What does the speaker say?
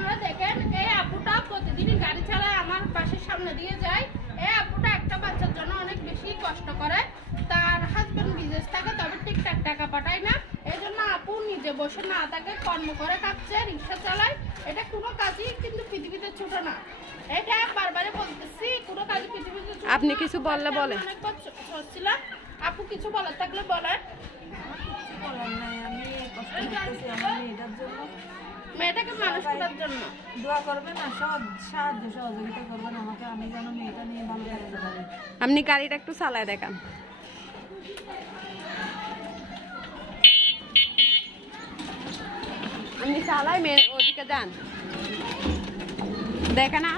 আপনারা দেখেন এই আপুটা প্রতিদিনই গাড়ি চালায়, আমার বাসার সামনে দিয়ে যায়। এই আপুটা একটা বাচ্চার জন্য অনেক বেশি কষ্ট করে। তার হাজবেন্ড বিদেশ থাকে, তবে ঠিকঠাক টাকা পাঠায় না। এই জন্য আপু নিজে বসে না থাকে, কর্ম করে খাচ্ছে, রিক্সা চালায়। এটা কোনো কাজই কিন্তু পৃথিবীতে ছোট না। এটা বারবারে বলতেছি, কোনো কাজই পৃথিবীতে ছোট না। আপনি কিছু বললে বলেন। অনেকবার শুনছিলাম। আপু কিছু বলার থাকলে বলেন। আমি কষ্ট করতেছি আমার মেয়েটার জন্য। মেয়েটাকে মানুষ করার জন্য দোয়া করবেন আর সাহায্য সহযোগিতা করবেন আমাকে, আমি যেন মেয়েটা নিয়ে ভালো থাকতে পারি। আপনি গাড়িটা একটু চালায় দেখান। আপনি চালায় মেয়ে ওদিকে যান, দেখে না।